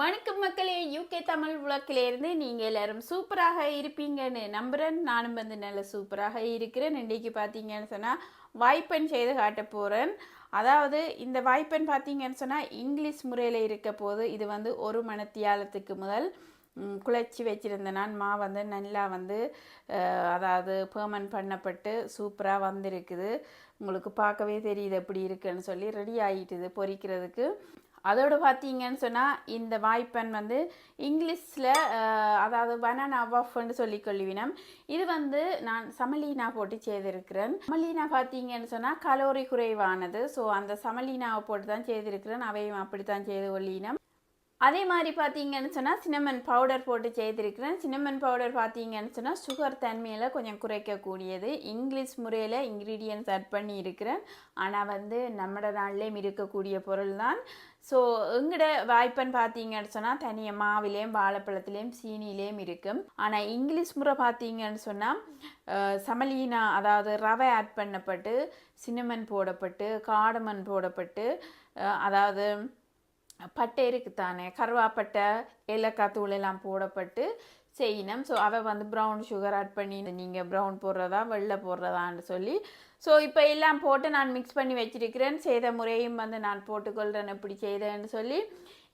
வணக்கம் மக்களே யூகே தமிழ் உலகிலேருந்து நீங்கள் எல்லாரும் சூப்பராக இருப்பீங்கன்னு நம்புகிறேன் நானும் வந்து நல்ல சூப்பராக இருக்கிறேன். இன்றைக்கி பார்த்தீங்கன்னு சொன்னால் வாய்ப்பெண் செய்து காட்ட போகிறேன் அதாவது இந்த வாய்ப்பெண் பார்த்தீங்கன்னு சொன்னால் இங்கிலீஷ் முறையில் இருக்க போது இது வந்து ஒரு மணத்தியாலத்துக்கு முதல். குழச்சி வச்சுருந்த நான் மா வந்து நல்லா வந்து அதாவது பேமெண்ட் பண்ணப்பட்டு சூப்பராக வந்திருக்குது. உங்களுக்கு பார்க்கவே தெரியுது எப்படி இருக்குன்னு சொல்லி ரெடி ஆகிட்டுது பொறிக்கிறதுக்கு. அதோடு பார்த்தீங்கன்னு சொன்னால் இந்த வாய்ப்பெண் வந்து இங்கிலீஷில் அதாவது பனானா வாஃப்னு சொல்லி கொள்ளுவினம் இது வந்து நான் சமலீனா போட்டு செய்திருக்கிறேன். சமலீனா பார்த்தீங்கன்னு சொன்னால் கலோரி குறைவானது. ஸோ அந்த சமலீனாவை போட்டு தான் செய்திருக்கிறேன். அவையும் அப்படி தான் செய்து கொள்ளினம் அதே மாதிரி பார்த்தீங்கன்னு சொன்னால் சின்னமன் பவுடர் போட்டு செய்திருக்கிறேன் சின்னமன் பவுடர் பார்த்தீங்கன்னு சொன்னால் சுகர் தன்மையில் கொஞ்சம் குறைக்கக்கூடியது. இங்கிலீஷ் முறையில் இன்க்ரீடியன்ஸ் ஆட் பண்ணி இருக்கிறேன் ஆனால் வந்து நம்மட நாள்லேயும் இருக்கக்கூடிய பொருள் தான். ஸோ எங்கட வாய்ப்பன் பார்த்தீங்கன்னு சொன்னால் தனியாக மாவிலையும் வாழைப்பழத்துலேயும் சீனிலேயும் இருக்கும் ஆனால் இங்கிலீஷ் முறை பார்த்தீங்கன்னு சொன்னால் சமலீனா அதாவது ரவை ஆட் பண்ணப்பட்டு சின்னமன் போடப்பட்டு காடமன் போடப்பட்டு அதாவது பட்டை இருக்குத்தானே? கருவாப்பட்டை ஏலக்காய் தூள் எல்லாம் போடப்பட்டு செய்யணும். ஸோ அவ வந்து ப்ரௌன் சுகர் ஆட் பண்ணி நீங்கள் ப்ரௌன் போடுறதா வெள்ளை போடுறதான்னு சொல்லி. ஸோ இப்போ எல்லாம் போட்டு நான் மிக்ஸ் பண்ணி வச்சிருக்கிறேன். செய்த முறையும் வந்து நான் போட்டுக்கொள்கிறேன் எப்படி செய்தேன்னு சொல்லி.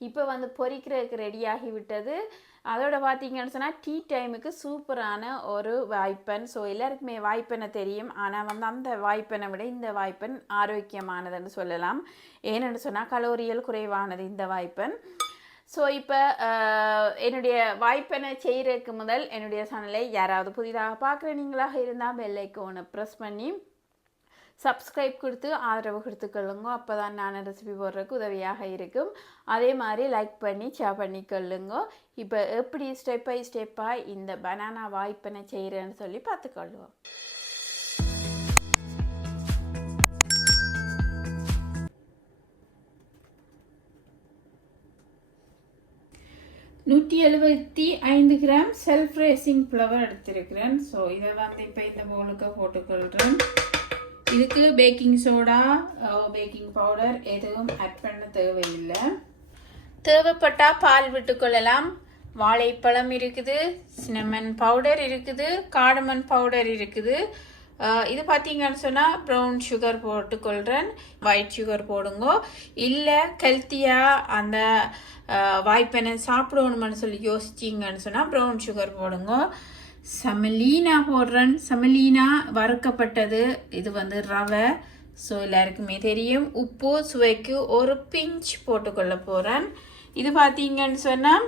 இப்போ வந்து பொரிக்கிறதுக்கு ரெடியாகி விட்டது. அதோட பார்த்தீங்கன்னு சொன்னால் டீ டைமுக்கு சூப்பரான ஒரு வாய்ப்பன். ஸோ எல்லாருக்குமே வாய்ப்பென தெரியும். ஆனால் வந்து அந்த வாய்ப்பெனை விட இந்த வாய்ப்பன் ஆரோக்கியமானதுன்னு சொல்லலாம். ஏன்னு சொன்னால் கலோரியல் குறைவானது இந்த வாய்ப்பன். ஸோ இப்போ என்னுடைய வாய்ப்பெனை செய்கிறதுக்கு முதல் என்னுடைய சேனலை யாராவது புதிதாக பார்க்குற நீங்களாக இருந்தால் பெல் ஒன்று ப்ரெஸ் பண்ணி சப்ஸ்கிரைப் கொடுத்து ஆதரவு கொடுத்துக்கொள்ளுங்க அப்போ தான் நான் ரெசிபி போடுறதுக்கு உதவியாக இருக்கும். அதே மாதிரி லைக் பண்ணி ஷேர் பண்ணிக்கொள்ளுங்க இப்போ எப்படி ஸ்டெப் பை ஸ்டெப்பாக இந்த பனானா வாய்ப்பனை செய்கிறேன்னு சொல்லி பார்த்துக்கொள்வோம் நூற்றி எழுபத்தி ஐந்து கிராம் செல்ஃப் ரேசிங் ஃப்ளவர் எடுத்திருக்கிறேன். ஸோ இதை வந்து இப்போ இந்த பவுலுக்கு போட்டுக்கொள்கிறேன் இதுக்கு பேக்கிங் சோடா பேக்கிங் பவுடர் எதுவும் ஆட் பண்ண தேவையில்லை. தேவைப்பட்டால் பால் விட்டுக்கொள்ளலாம் வாழைப்பழம் இருக்குது சினமன் பவுடர் இருக்குது காடமன் பவுடர் இருக்குது. Uh, இது பார்த்தீங்கன்னு சொன்னால் ப்ரௌன் சுகர் போட்டுக்கொள்கிறேன் ஒயிட் சுகர் போடுங்க. இல்லை ஹெல்த்தியாக அந்த அஹ், வாய்ப்பெண்ணை சொல்லி யோசிச்சிங்கன்னு சொன்னால் ப்ரௌன் சுகர் போடுங்க. சமலீனா போடுறேன். சமலீனா வறுக்கப்பட்டது. இது வந்து ரவை. ஸோ எல்லாருக்குமே தெரியும். உப்பு சுவைக்கு ஒரு பிஞ்ச் போட்டுக்கொள்ள போகிறேன் இது பார்த்தீங்கன்னு சொன்னால்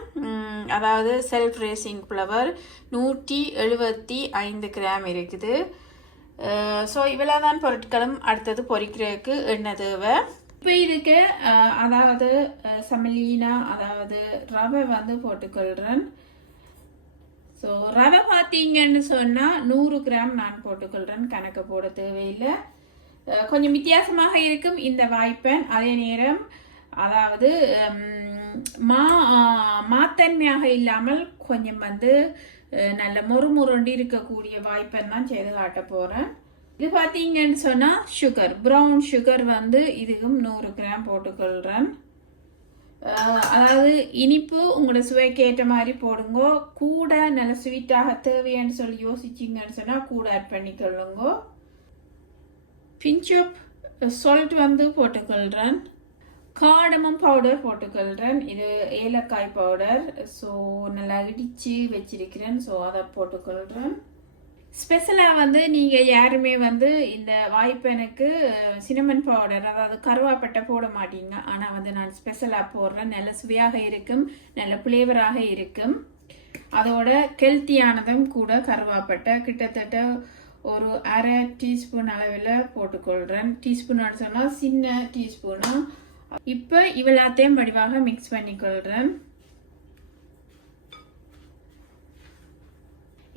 அதாவது செல்ஃப் ரேசிங் ஃப்ளவர் நூற்றி எழுபத்தி ஐந்து கிராம் இருக்குது. ஸோ இவ்வளோ தான் பொருட்களும் அடுத்தது பொறிக்கிறதுக்கு எண்ணெய் தேவை இப்போ இதுக்கு அதாவது சமலீனா அதாவது ரவை வந்து போட்டுக்கொள்கிறேன் ஸோ ரவை பார்த்தீங்கன்னு சொன்னால் நூறு கிராம் நான் போட்டுக்கொள்கிறேன் கணக்கு போட தேவையில்லை. கொஞ்சம் வித்தியாசமாக இருக்கும் இந்த வாய்ப்பெண். அதே நேரம் அதாவது மா மாத்தன்மையாக இல்லாமல் கொஞ்சம் வந்து நல்ல மொறுமொருண்டு இருக்கக்கூடிய வாய்ப்பெண் தான் செய்து காட்ட போகிறேன் இது பார்த்தீங்கன்னு சொன்னால் சுகர் ப்ரௌன் சுகர் வந்து இதுக்கும் நூறு கிராம் போட்டுக்கொள்கிறேன் அதாவது இனிப்பு உங்களோட சுவைக்கு ஏற்ற மாதிரி போடுங்க. கூட நல்ல ஸ்வீட்டாக தேவையான்னு சொல்லி யோசிச்சிங்கன்னு சொன்னால் கூட ஆட் பண்ணிக்கொள்ளுங்க பிஞ்சப் சால்ட் வந்து போட்டுக்கொள்கிறேன் காடமம் பவுடர் போட்டுக்கொள்கிறேன் இது ஏலக்காய் பவுடர் ஸோ நல்லா இடித்து வச்சிருக்கிறேன். ஸோ அதை போட்டுக்கொள்கிறேன் ஸ்பெஷலாக வந்து நீங்கள் யாருமே வந்து இந்த வாய்ப்பெனுக்கு சினமன் பவுடர் அதாவது கருவாப்பட்டை போட மாட்டீங்க. ஆனால் வந்து நான் ஸ்பெஷலாக போடுறேன். நல்ல சுவையாக இருக்கும். நல்ல ஃப்ளேவராக இருக்கும். அதோட ஹெல்த்தியானதும் கூட கருவாப்பட்டை கிட்டத்தட்ட ஒரு அரை டீஸ்பூன் அளவில் போட்டுக்கொள்கிறேன் டீஸ்பூன் சொன்னால் சின்ன டீஸ்பூனாக இப்போ இவ்வளோத்தையும் வடிவாக மிக்ஸ் பண்ணிக்கொள்கிறேன்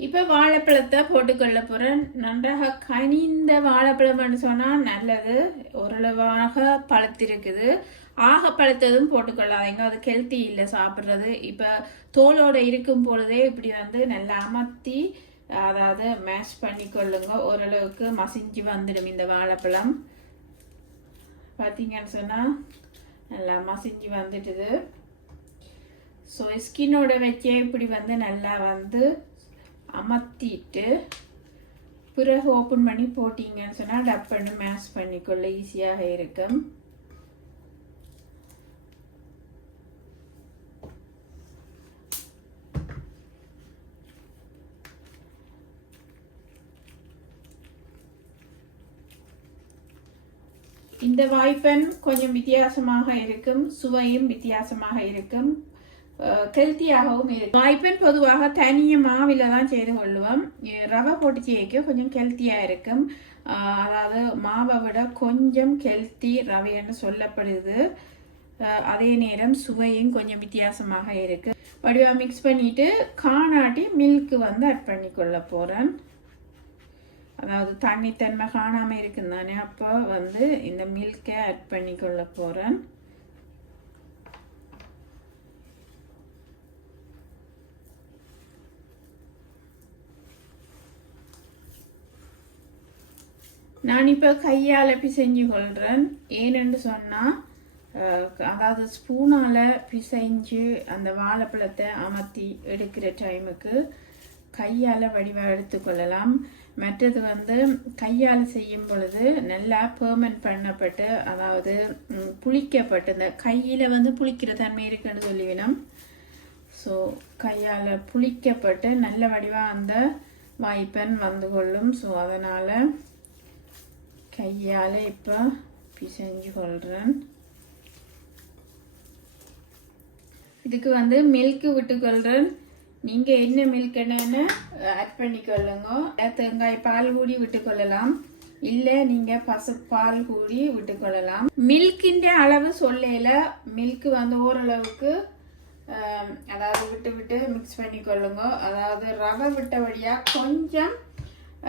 இப்போ வாழைப்பழத்தை போட்டுக்கொள்ள போகிறேன் நன்றாக கனிந்த வாழைப்பழம்னு சொன்னால் நல்லது. ஓரளவாக பழுத்திருக்குது. ஆக பழுத்ததும் போட்டுக்கொள்ளாதீங்க. அது ஹெல்த்தி இல்லை சாப்பிட்றது. இப்போ தோலோடு இருக்கும் பொழுதே இப்படி வந்து நல்லா அமர்த்தி அதாவது மேஷ் பண்ணிக்கொள்ளுங்க. ஓரளவுக்கு மசிஞ்சு வந்துடும் இந்த வாழைப்பழம். பார்த்தீங்கன்னு சொன்னால் நல்லா மசிஞ்சு வந்துட்டுது ஸோ ஸ்கின்னோட வச்சே இப்படி வந்து நல்லா வந்து அமர்த்திட்டு பிறகு ஓப்பன் பண்ணி போட்டிங்கன்னு சொன்னால் டப்புன்னு பண்ணி மேஷ் பண்ணிக்கொள்ள ஈஸியாக இருக்கும். இந்த வாய்ப்பெண் கொஞ்சம் வித்தியாசமாக இருக்கும் சுவையும் வித்தியாசமாக இருக்கும். கெல்த்தியாகவும் இருக்கும் வாய்ப்பெண் பொதுவாக தனிய மாவில தான் செய்து கொள்ளுவோம். ரவை போட்டு செய்ய கொஞ்சம் கெல்த்தியாக இருக்கும். அதாவது மாவை விட கொஞ்சம் கெல்த்தி ரவைன்னு சொல்லப்படுது. அதே நேரம் சுவையும் கொஞ்சம் வித்தியாசமாக இருக்கு. வடிவா மிக்ஸ் பண்ணிட்டு காணாட்டி மில்க் வந்து ஆட் பண்ணி கொள்ள போறேன். அதாவது தண்ணித்தன்மை காணாம இருக்குன்னு தானே அப்போ வந்து இந்த மில்க்கை ஆட் பண்ணி கொள்ள போறேன். நான் இப்போ கையால் பிசைஞ்சு கொள்கிறேன் ஏனென்று சொன்னால் அதாவது ஸ்பூனால் பிசைஞ்சு அந்த வாழைப்பழத்தை அமர்த்தி எடுக்கிற டைமுக்கு கையால் வடிவாக எடுத்துக்கொள்ளலாம் மற்றது வந்து கையால் செய்யும் பொழுது நல்லா பெர்மெண்ட் பண்ணப்பட்டு அதாவது புளிக்கப்பட்டு இந்த கையில் வந்து புளிக்கிற தன்மை இருக்குன்னு சொல்லிவினோம் ஸோ கையால் புளிக்கப்பட்டு நல்ல வடிவாக அந்த வாய்ப்பெண் வந்து கொள்ளும். ஸோ அதனால் கையால் இப்போ பிசைஞ்சு கொள்கிறேன் இதுக்கு வந்து மில்க்கு விட்டுக்கொள்கிறேன் நீங்கள் என்ன மில்க் என்னன்னு ஆட் பண்ணிக்கொள்ளுங்க தேங்காய் பால் கூடி விட்டுக்கொள்ளலாம் இல்லை நீங்கள் பசுப்பால் கூடி விட்டுக்கொள்ளலாம் மில்கின்ற அளவு சொல்லல. மில்க்கு வந்து ஓரளவுக்கு அதாவது விட்டு விட்டு மிக்ஸ் பண்ணிக்கொள்ளுங்க அதாவது ரவை விட்டபடியாக கொஞ்சம்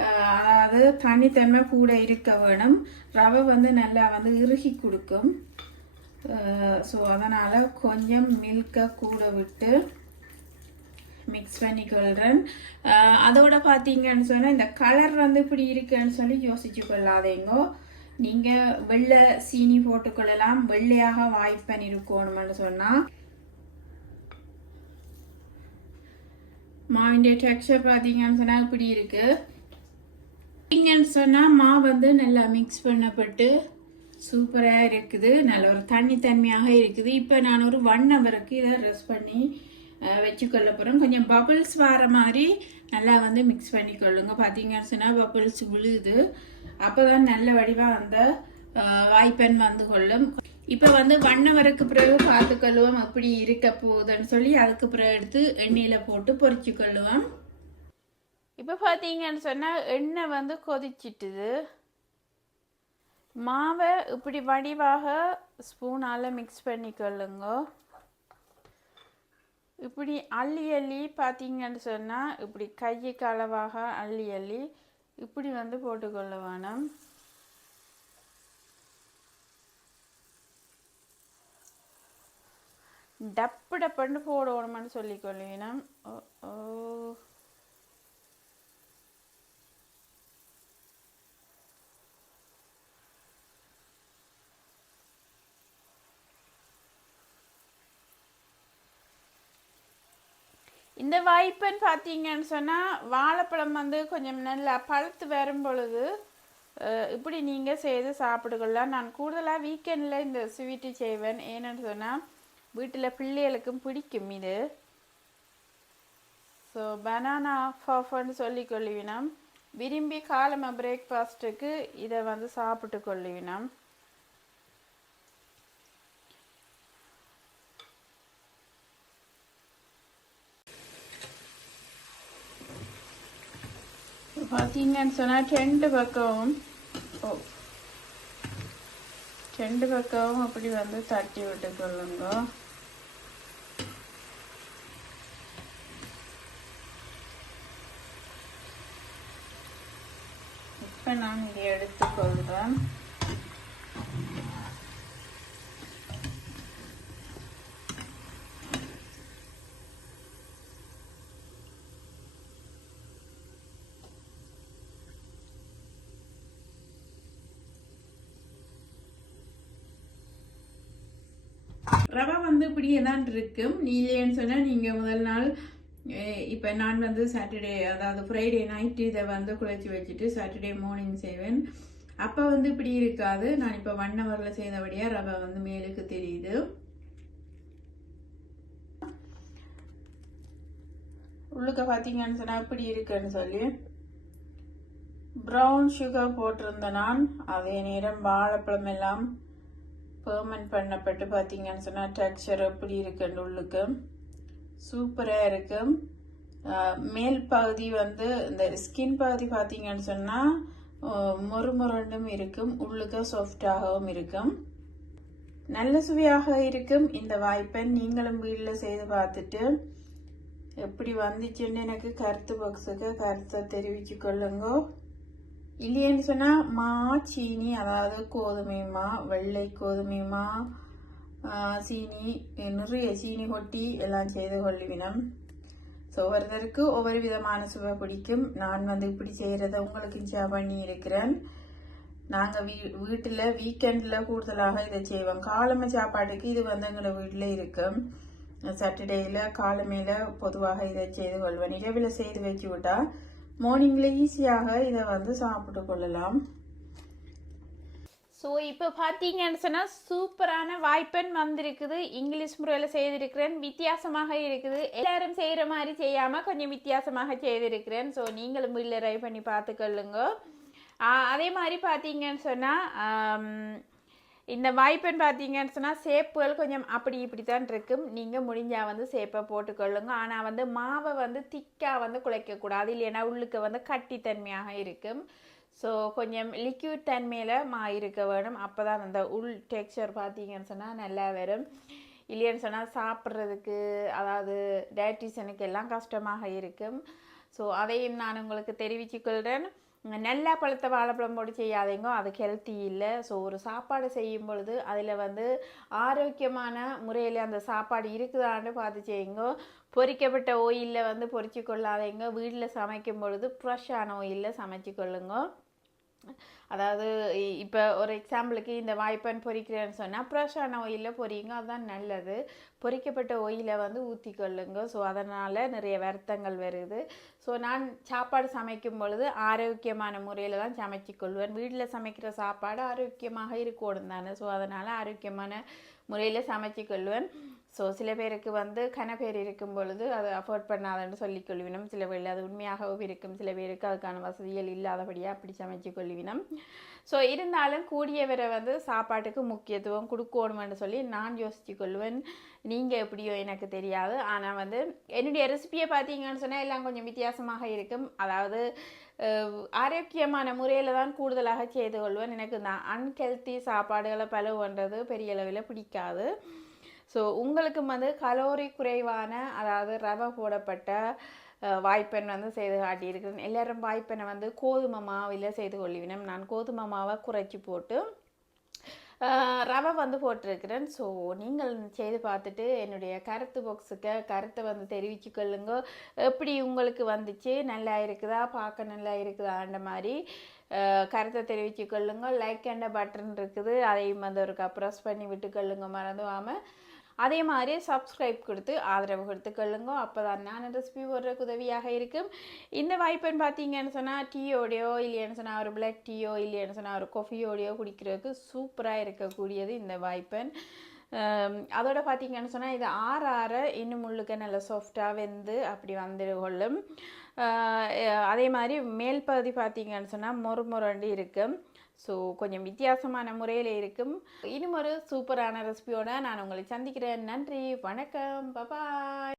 அதாவது தனித்தன்மை கூட இருக்க வேணும். ரவை வந்து நல்லா வந்து இறுகி கொடுக்கும். ஸோ அதனால் கொஞ்சம் மில்கை கூட விட்டு மிக்ஸ் பண்ணிக்கொள்கிறேன் ஆஹ், அதோட பார்த்தீங்கன்னு சொன்னால் இந்த கலர் வந்து இப்படி இருக்குன்னு சொல்லி யோசிச்சு கொள்ளாதேங்கோ. நீங்கள் வெள்ளை சீனி போட்டுக்கொள்ளலாம் வெள்ளையாக வாய்ப் பண்ணியிருக்கணும்னு சொன்னால் மாவிൻ്റെ டெக்ஸ்டர் பார்த்தீங்கன்னு சொன்னால் இப்படி இருக்குது பார்த்தீங்கன்னு சொன்னால் மா வந்து நல்லா மிக்ஸ் பண்ணப்பட்டு சூப்பராக இருக்குது. நல்ல ஒரு தண்ணி தன்மையாக இருக்குது. இப்போ நான் ஒரு ஒன் ஹவருக்கு இதை ரெஸ்ட் பண்ணி வச்சுக்கொள்ள போகிறேன் கொஞ்சம் பபுள்ஸ் வர மாதிரி நல்லா வந்து மிக்ஸ் பண்ணிக்கொள்ளுங்க. பார்த்தீங்கன்னு சொன்னால் பபுள்ஸ் விழுது அப்போ தான் நல்ல வடிவாக அந்த வாய்ப்பெண் வந்து கொள்ளும். இப்போ வந்து ஒன் வரக்கு பிறகு பார்த்துக்கொள்ளுவோம். அப்படி இருக்க போகுதுன்னு சொல்லி அதுக்கு பிறகு எடுத்து எண்ணெயில் போட்டு பொரிச்சு கொள்ளுவோம் இப்போ பார்த்தீங்கன்னு சொன்னால் எண்ணெய் வந்து கொதிச்சிட்டுது. மாவை இப்படி வடிவாக ஸ்பூனால் மிக்ஸ் பண்ணிக்கொள்ளுங்க. இப்படி அள்ளி அள்ளி பார்த்தீங்கன்னு சொன்னால் இப்படி கைக்கு அளவாக அள்ளி அள்ளி இப்படி வந்து போட்டுக்கொள்ள வேணும். டப்பு டப்புன்னு போடணும்னு சொல்லிக்கொள்ளினோம் ஓ ஓ. இந்த வாய்ப்புன்னு பார்த்தீங்கன்னு சொன்னால் வாழைப்பழம் வந்து கொஞ்சம் நல்லா பழுத்து வரும் பொழுது இப்படி நீங்கள் செய்து சாப்பிடுக்கலாம் நான் கூடுதலாக வீக்கெண்டில் இந்த ஸ்வீட்டு செய்வேன். ஏன்னு சொன்னால் வீட்டில் பிள்ளைகளுக்கும் பிடிக்கும் இது. ஸோ பனானா ஃபஃப்னு சொல்லி கொள்ளுவினம் விரும்பி காலமாக பிரேக்ஃபாஸ்ட்டுக்கு இதை வந்து சாப்பிட்டு கொள்ளுவினம் பார்த்தீங்கன்னு சொன்னால் ரெண்டு பக்கமும் ஓ ரெண்டு பக்கமும் அப்படி வந்து தட்டி விட்டு கொள்ளுங்க. இப்போ நான் இதை எடுத்துக்கொள்கிறேன் ரவை வந்து இப்படியே தான் இருக்கும். நீ இல்லைன்னு சொன்னால் நீங்கள் முதல் நாள் இப்போ நான் வந்து சாட்டர்டே அதாவது ஃப்ரைடே நைட்டு இதை வந்து குழைச்சி வச்சுட்டு சாட்டர்டே மார்னிங் செய்வேன் அப்போ வந்து இப்படி இருக்காது. நான் இப்போ ஒன் ஹவரில் செய்தபடியாக ரவை வந்து மேலுக்கு தெரியுது. உள்ளுக்க பார்த்தீங்கன்னு சொன்னால் இப்படி இருக்குன்னு சொல்லி. ப்ரௌன் சுகர் போட்டிருந்த நான். அதே நேரம் வாழைப்பழம் எல்லாம் பெர்மெண்ட் பண்ணப்பட்டு பார்த்தீங்கன்னு சொன்னால் டெக்ஸ்சர் எப்படி இருக்குன்னு உள்ளுக்கு. சூப்பராக இருக்கும் மேல் பகுதி வந்து இந்த ஸ்கின் பகுதி பார்த்தீங்கன்னு சொன்னால் மொறுமொரண்டும் இருக்கும். உள்ளுக்க சாஃப்டாகவும் இருக்கும். நல்ல சுவையாக இருக்கும். இந்த வாய்ப்பை நீங்களும் வீட்டில் செய்து பார்த்துட்டு எப்படி வந்துச்சுன்னு எனக்கு கருத்து பாக்ஸுக்கு கருத்தை தெரிவிச்சு கொள்ளுங்க. இல்லையேன்னு சொன்னால் மா சீனி அதாவது கோதுமை மா வெள்ளை கோதுமை மா சீனி நிறைய சீனி கொட்டி எல்லாம் செய்து கொள்ளுவினம். ஸோ ஒருத்தருக்கு ஒவ்வொரு விதமான சுவை பிடிக்கும். நான் வந்து இப்படி செய்கிறத உங்களுக்கு ஷேர் பண்ணி இருக்கிறேன் நாங்கள் வீ வீட்டில் வீக்கெண்டில் கூடுதலாக இதை செய்வோம். காலமை சாப்பாட்டுக்கு இது வந்து எங்களை வீட்டில் இருக்கும் சாட்டர்டேயில் காலமையில் பொதுவாக இதை செய்து கொள்வேன். இரவில் செய்து வச்சு விட்டால் மார்னிங்கில் ஈஸியாக இதை வந்து சாப்பிட்டு கொள்ளலாம். ஸோ இப்போ பார்த்தீங்கன்னு சொன்னால் சூப்பரான வாய்ப்பெண் வந்திருக்குது. இங்கிலீஷ் முறையில் செய்திருக்கிறேன். வித்தியாசமாக இருக்குது. எல்லாரும் செய்கிற மாதிரி செய்யாமல் கொஞ்சம் வித்தியாசமாக செய்திருக்கிறேன். ஸோ நீங்களும் வீட்டில் ட்ரை பண்ணி பார்த்துக்கொள்ளுங்க அதே மாதிரி பார்த்தீங்கன்னு சொன்னால் இந்த வாய்ப்பெண் பார்த்தீங்கன்னு சொன்னால் சேப்புகள் கொஞ்சம் அப்படி இப்படி தான் இருக்கும். நீங்கள் முடிஞ்சால் வந்து சேப்பை போட்டுக்கொள்ளுங்க. ஆனால் வந்து மாவை வந்து திக்காக வந்து குழைக்கக்கூடாது இல்லைன்னா உள்ளுக்கு வந்து கட்டித்தன்மையாக இருக்கும். ஸோ கொஞ்சம் லிக்யூட் தன்மையில் மா இருக்க வேணும். அப்போ தான் அந்த உள் டெக்ஸ்சர் பார்த்தீங்கன்னு சொன்னால் நல்லா வரும். இல்லைன்னு சொன்னால் சாப்பிட்றதுக்கு அதாவது டயட்டிஷனுக்கு எல்லாம் கஷ்டமாக இருக்கும். ஸோ அதையும் நான் உங்களுக்கு தெரிவித்துக்கொள்கிறேன் நல்லா பழுத்த வாழைப்பழம் போட்டு செய்யாதீங்க. அது ஹெல்த்தி இல்லை. ஸோ ஒரு சாப்பாடு செய்யும் பொழுது அதில் வந்து ஆரோக்கியமான முறையில் அந்த சாப்பாடு இருக்குதான்னு பார்த்து செய்யுங்க. பொறிக்கப்பட்ட ஓயிலில் வந்து பொறிச்சு கொள்ளாதீங்க. வீட்டில் சமைக்கும் பொழுது ஃப்ரெஷ்ஷான ஓயிலில் சமைச்சு கொள்ளுங்க. அதாவது இப்போ ஒரு எக்ஸாம்பிளுக்கு இந்த வாய்ப்பன் பொறிக்கிறேன்னு சொன்னால் ஃப்ரெஷ்ஷான ஒயிலில் பொரியுங்க அதுதான் நல்லது. பொறிக்கப்பட்ட ஒயிலை வந்து ஊற்றி கொள்ளுங்க. ஸோ அதனால் நிறைய வருத்தங்கள் வருது. ஸோ நான் சாப்பாடு சமைக்கும் பொழுது ஆரோக்கியமான முறையில் தான் சமைச்சு கொள்வேன். வீட்டில் சமைக்கிற சாப்பாடு ஆரோக்கியமாக இருக்கணும் தானே ஸோ அதனால் ஆரோக்கியமான முறையில் சமைச்சு கொள்வேன். ஸோ சில பேருக்கு வந்து கனப்பேர் இருக்கும் பொழுது அதை அஃபோர்ட் பண்ணாதன்னு சொல்லி கொள்வினம் சில பேர் அது உண்மையாகவும் இருக்கும். சில பேருக்கு அதுக்கான வசதிகள் இல்லாதபடியாக அப்படி சமைச்சு கொள்வினம். ஸோ இருந்தாலும் கூடியவரை வந்து சாப்பாட்டுக்கு முக்கியத்துவம் கொடுக்கணுமென்னு சொல்லி நான் யோசித்து கொள்வேன். நீங்கள் எப்படியோ எனக்கு தெரியாது. ஆனால் வந்து என்னுடைய ரெசிபியை பார்த்தீங்கன்னு சொன்னால் எல்லாம் கொஞ்சம் வித்தியாசமாக இருக்கும். அதாவது ஆரோக்கியமான முறையில் தான் கூடுதலாக செய்து கொள்வேன். எனக்கு நான் அன்ஹெல்த்தி சாப்பாடுகளை பலவுன்றது பெரிய அளவில் பிடிக்காது. ஸோ உங்களுக்கு வந்து கலோரி குறைவான அதாவது ரவை போடப்பட்ட வாய்ப்பெண் வந்து செய்து காட்டியிருக்கிறேன். எல்லாரும் வாய்ப்பெண்ணை வந்து கோதுமை மாவில் செய்து கொள்ளுவினம். நான் கோதுமை மாவை குறைச்சி போட்டு ரவை வந்து போட்டிருக்கிறேன். ஸோ நீங்கள் செய்து பார்த்துட்டு என்னுடைய கருத்து பாக்ஸுக்கு கருத்தை வந்து தெரிவித்து கொள்ளுங்க. எப்படி உங்களுக்கு வந்துச்சு? நல்லா இருக்குதா? பார்க்க நல்லா இருக்குதான்ற மாதிரி கருத்தை தெரிவித்து கொள்ளுங்க. லைக் அண்ட் பட்டன் இருக்குது. அதையும் வந்து ஒரு ப்ரெஸ் பண்ணி விட்டு கொள்ளுங்க. மறந்துவாமல் அதே மாதிரி சப்ஸ்கிரைப் கொடுத்து ஆதரவு கொடுத்து கொள்ளுங்க. அப்போ தான் நான் ரெசிபி போடுறதுக்கு உதவியாக இருக்கும். இந்த வாய்ப்புன்னு பார்த்தீங்கன்னு சொன்னால் டீயோடையோ இல்லைன்னு சொன்னால் ஒரு பிளாக் டீயோ இல்லைன்னு சொன்னால் ஒரு கொஃபியோடையோ குடிக்கிறதுக்கு சூப்பராக இருக்கக்கூடியது இந்த வாய்ப்பன் அதோட பார்த்தீங்கன்னு சொன்னால் இது ஆற ஆற இன்னும் முள்ளுக்க நல்லா சாஃப்டாக வெந்து அப்படி வந்துடு கொள்ளும். அதே மாதிரி மேல் பகுதி பார்த்தீங்கன்னு சொன்னால் மொறு மொரண்டு இருக்கும். ஸோ கொஞ்சம் வித்தியாசமான முறையில் இருக்கும். இன்னும் ஒரு சூப்பரான ரெசிபியோட நான் உங்களை சந்திக்கிறேன். நன்றி. வணக்கம். பபாய்